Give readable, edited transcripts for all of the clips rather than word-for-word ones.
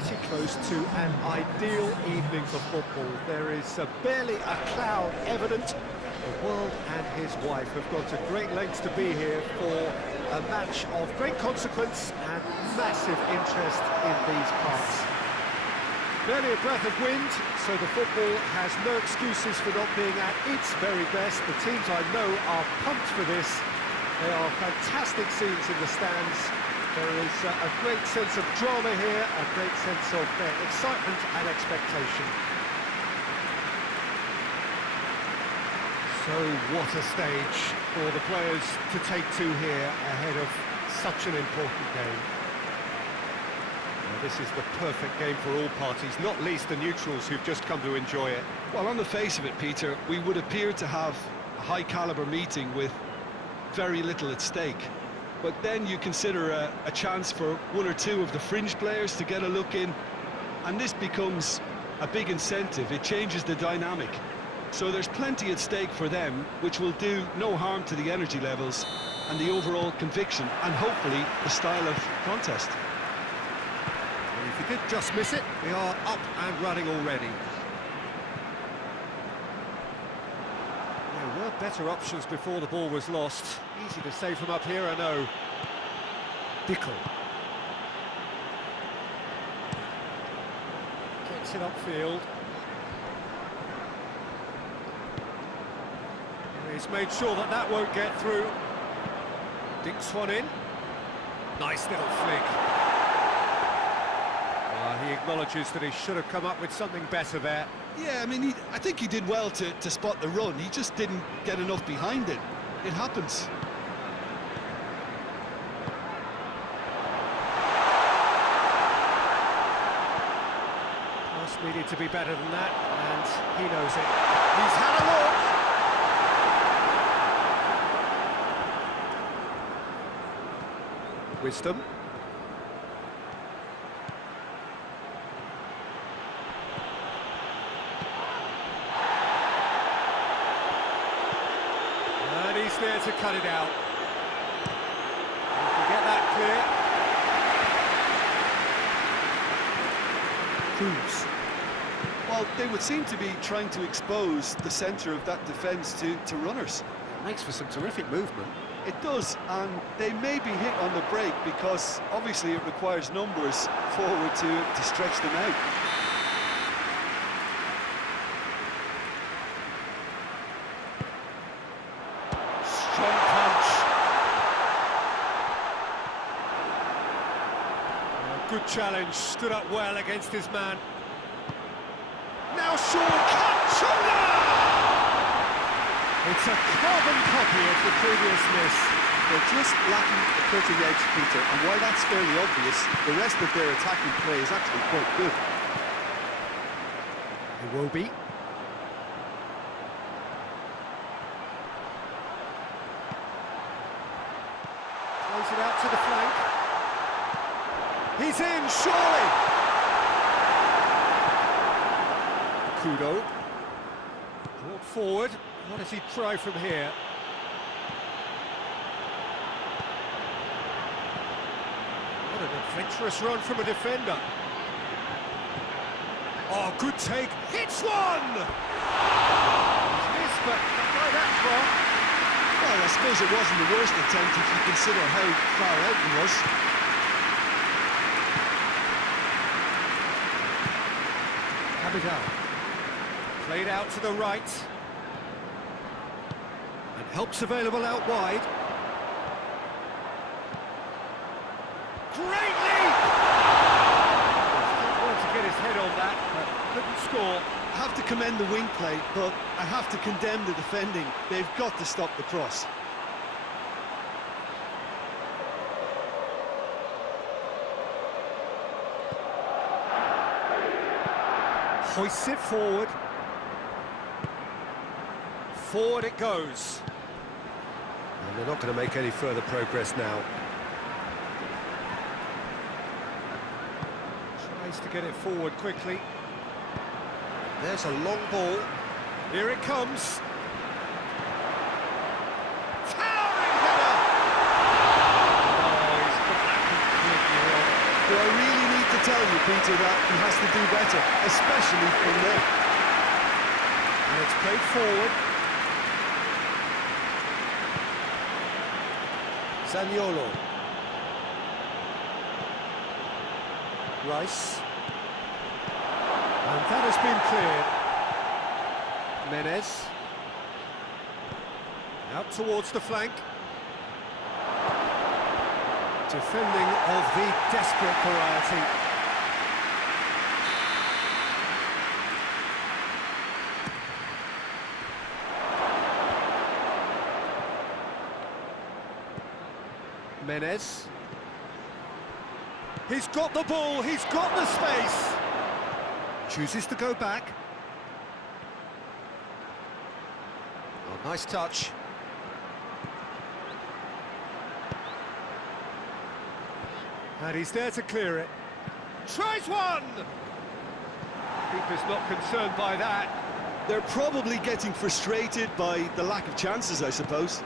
pretty close to an ideal evening for football. There is barely a cloud evident. The world and his wife have gone to great lengths to be here for a match of great consequence and massive interest in these parts. Barely a breath of wind, so the football has no excuses for not being at its very best. The teams I know are pumped for this. They are fantastic scenes in the stands. There is a great sense of drama here, a great sense of excitement and expectation. So what a stage for the players to take to here ahead of such an important game. Well, this is the perfect game for all parties, not least the neutrals who've just come to enjoy it. Well, on the face of it, Peter, we would appear to have a high-caliber meeting with very little at stake. But then you consider a chance for one or two of the fringe players to get a look in, and this becomes a big incentive. It changes the dynamic. So there's plenty at stake for them, which will do no harm to the energy levels and the overall conviction, and hopefully the style of contest. And if you did just miss it, we are up and running already. There were better options before the ball was lost. Easy to say from up here, I know. Dickel. Gets it upfield. He's made sure that that won't get through. Dinks one in. Nice little flick. He acknowledges that he should have come up with something better there. Yeah, I mean, I think he did well to spot the run. He just didn't get enough behind it. It happens. Pass needed to be better than that, and he knows it. He's had a look. Wisdom. And he's there to cut it out. If we get that clear. Cruz. Well, they would seem to be trying to expose the centre of that defence to runners. Makes for some terrific movement. It does, and they may be hit on the break because obviously it requires numbers forward to stretch them out. Strong punch. Good challenge, stood up well against his man. Now Shaw, it's a carbon copy of the previous miss. They're just lacking the cutting edge, Peter, and while that's fairly obvious, the rest of their attacking play is actually quite good. It will be. Plays it out to the flank. He's in, surely! Kudo. Brought forward. What does he try from here? What an adventurous run from a defender. Oh, good take. Hits one! Missed, but not by that far. Well, I suppose it wasn't the worst attempt if you consider how far out he was. Abidal. Played out to the right. And help's available out wide. Great leap! Wanted to get his head on that, but couldn't score. I have to commend the wing play, but I have to condemn the defending. They've got to stop the cross. Hoists it forward. Forward it goes. And they're not going to make any further progress now. Tries to get it forward quickly. There's a long ball. Here it comes. Towering header! Oh, he's got that completely wrong. Do I really need to can tell you, Peter, that he has to do better, especially from there. And it's played forward. Zaniolo. Rice. And that has been cleared. Menez. Out towards the flank. Defending of the desperate variety. Menez. He's got the ball, he's got the space. Chooses to go back. Oh, nice touch. And he's there to clear it. Tries one! Keeper's not concerned by that. They're probably getting frustrated by the lack of chances, I suppose.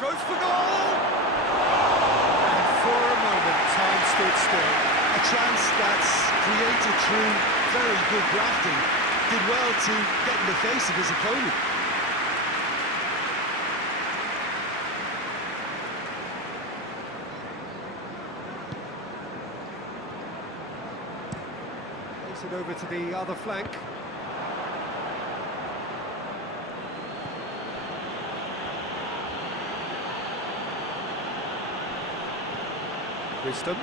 Goes for goal! And for a moment, time stood still. A chance that's created through very good drafting. Did well to get in the face of his opponent. Takes it over to the other flank. Wisdom.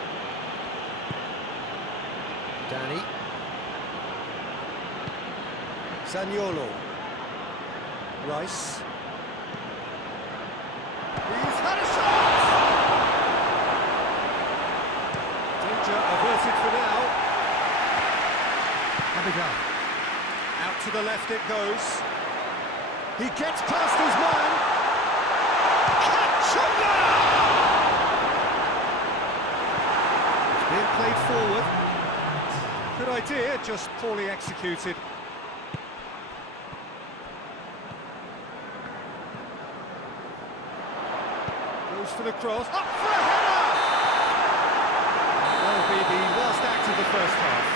Danny. Zaniolo. Rice. He's had a shot! Danger averted for now. Abidal. Out to the left it goes. He gets past his man. Catch him now! It's being played forward. Good idea, just poorly executed. Goes for the cross. Up for a header! That'll be the last act of the first half.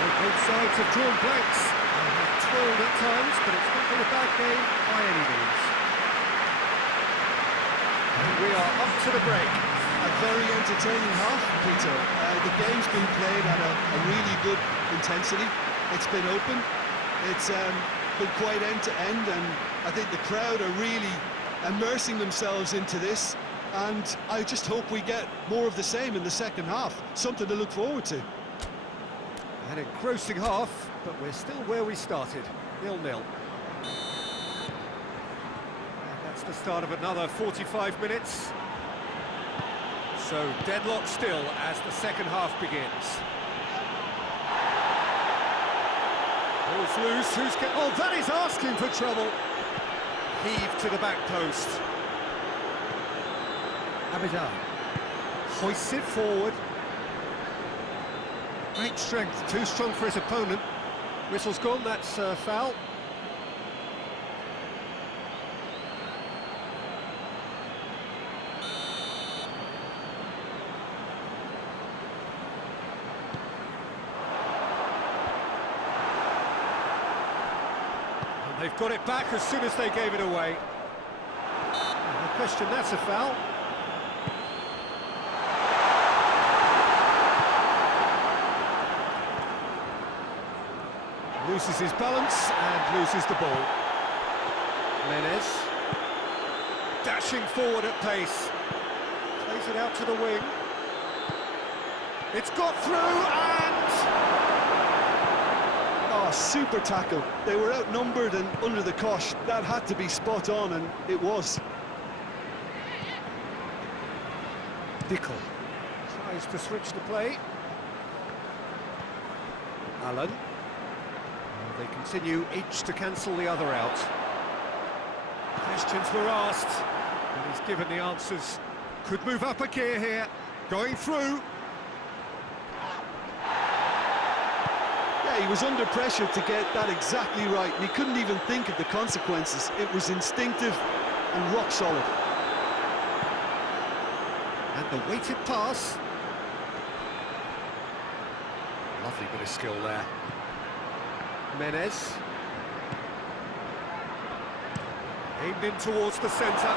Both sides have drawn blanks and have toiled at times, but it's not been a bad game by any means. And we are up to the break. A very entertaining half, Peter. The game's been played at a really good intensity. It's been open. It's been quite end-to-end, and I think the crowd are really immersing themselves into this. And I just hope we get more of the same in the second half. Something to look forward to. An engrossing half, but we're still where we started, 0-0. And that's the start of another 45 minutes. So deadlock still as the second half begins. Ball's loose, oh, that is asking for trouble. Heave to the back post. Abidal hoists it forward. Great strength, too strong for his opponent. Whistle's gone, that's foul. And they've got it back as soon as they gave it away. No question, that's a foul. Loses his balance and loses the ball. Menez. Dashing forward at pace. Plays it out to the wing. It's got through and... Oh, super tackle. They were outnumbered and under the cosh. That had to be spot on, and it was. Dickel tries to switch the play. Allen. They continue each to cancel the other out. Questions were asked, and he's given the answers. Could move up a gear here, going through. Yeah, he was under pressure to get that exactly right, and he couldn't even think of the consequences. It was instinctive and rock solid. And the weighted pass. Lovely bit of skill there. Menez. Aimed in towards the centre.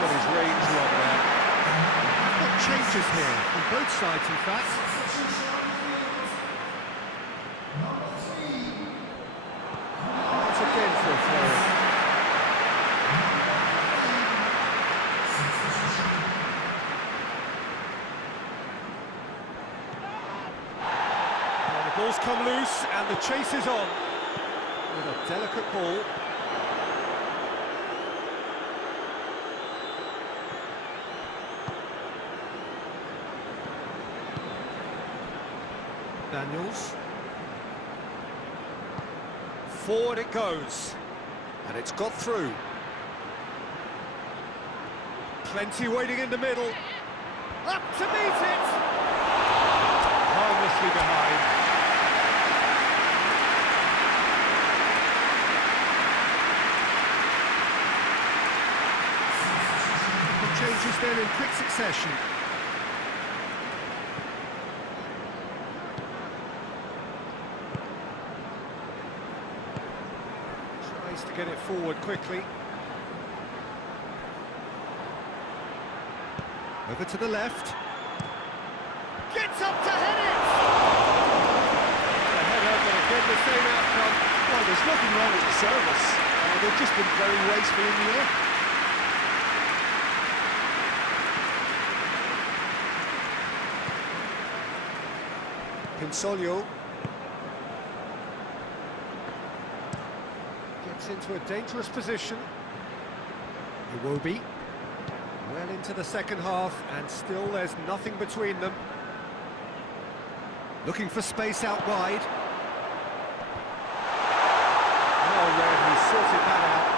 Got his range wrong there. What changes here on both sides, in fact? Once again for a throw. The ball's come loose and the chase is on. With a delicate ball. Daniels. Forward it goes. And it's got through. Plenty waiting in the middle. Up to meet it! Harmlessly behind. The changes then in quick succession. Tries to get it forward quickly. Over to the left. Gets up to head it! The header, but again the same outcome. Well, there's nothing wrong with the service. They've just been very wasteful in the air. Pinsolio gets into a dangerous position. Iwobi well into the second half, and still there's nothing between them. Looking for space out wide. Oh, Red, he sorted that out.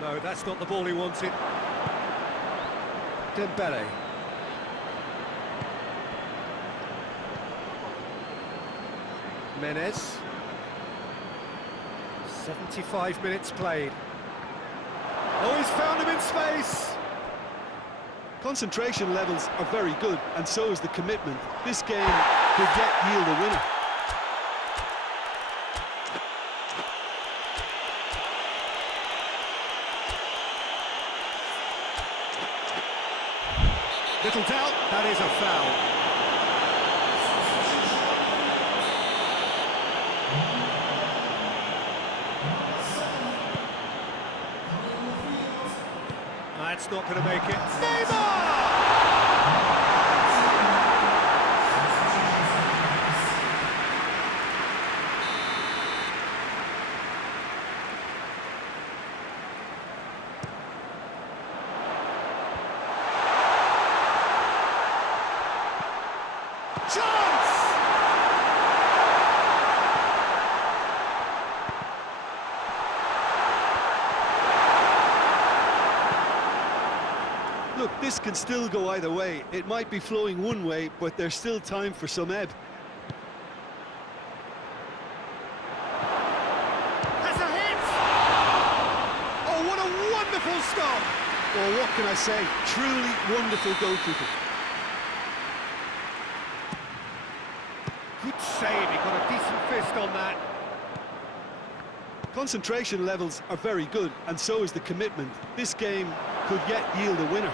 No, that's not the ball he wanted. Dembele. Menez. 75 minutes played. Oh, he's found him in space! Concentration levels are very good, and so is the commitment. This game could yet yield a winner. Little doubt, that is a foul. That's not going to make it. Neymar! Chance! Look, this can still go either way. It might be flowing one way, but there's still time for some ebb. Has a hit! Oh, what a wonderful stop! Well, what can I say? Truly wonderful goalkeeping. Good save, he got a decent fist on that. Concentration levels are very good, and so is the commitment. This game could yet yield a winner.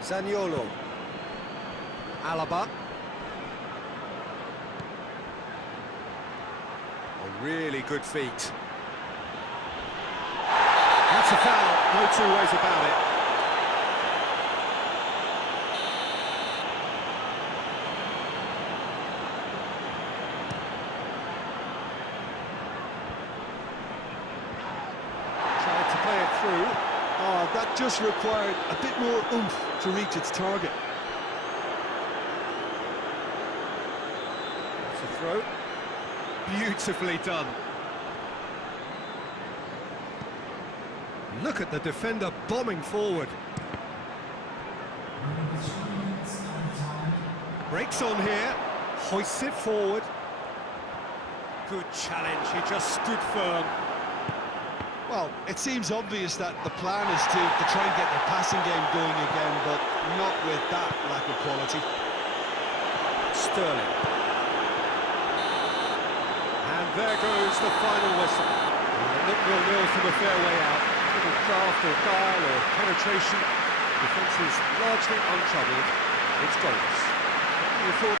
Zaniolo. Alaba. A really good feat. That's a foul, no two ways about it. through. Oh, that just required a bit more oomph to reach its target. It's a throw. Beautifully done. Look at the defender bombing forward. Breaks on here, hoists it forward. Good challenge, he just stood firm. Well, it seems obvious that the plan is to try and get their passing game going again, but not with that lack of quality. Sterling. And there goes the final whistle. It looked 0-0 from a fair way out. Little craft or guile or penetration. Defence is largely untroubled. It's goals. What are your thoughts?